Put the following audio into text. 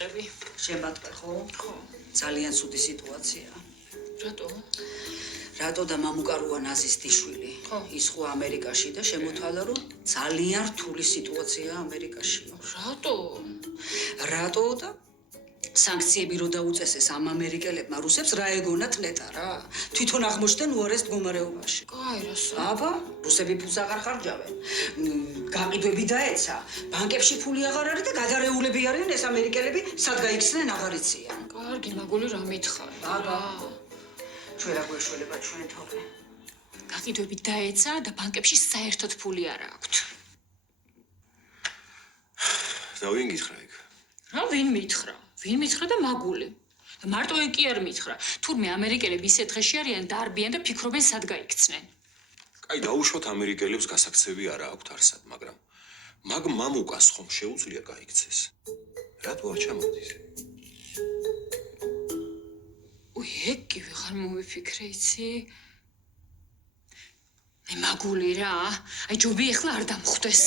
მივიწყები. შემატყვე ხო? ხო. ძალიან ცუდი სიტუაცია. რატო? რატო და მამუკარუა ნაზისტიშვილი. ხო. ის ხო ამერიკაში და შემოთვალა რომ ძალიან რთული სიტუაციაა ამერიკაში. რატო? რატო და სანქციები რო დაუწესეს ამ ამერიკელებმა რუსებს რა ეგონათ ნეტა რა. თვითონ აღმოჩნდნენ უარეს მდგომარეობაში. კაი რასო? აბა, რუსები ფულს აღარ ხარჯავენ. გაყიდვები დაეცა, ბანკებში ფული აღარ არის და გადარეულები არიან ეს ამერიკელები, სად გაიქცნენ აღარ იციან. კარგი, მაგული რა მითხარ? აბა, ჩვენ რა გვეშველება ჩვენ თორე. გაყიდვები დაეცა და ბანკებში საერთოდ ფული არ აქვთ. და ვინ გითხრა იქ? რა ვინ მითხრა? ვინ მითხრა და მაგული? და მარტო ეგ კი არ მითხრა. თურმე ამერიკელები ისეთ დღეში არიან და არბიან და ფიქრობენ სად გაიქცნენ. კაი, დაუშვათ ამერიკელებს გასაქცევი არა აქვთ არსად, მაგრამ მაგ მამუკას ხომ შეუძლია გაიქცეს. რატო არ ჩამოდის? ეგ კი ვეღარ მომიფიქრე, იცი? მე მაგული რა, აი ჯობი ეხლა არ დამხვდეს.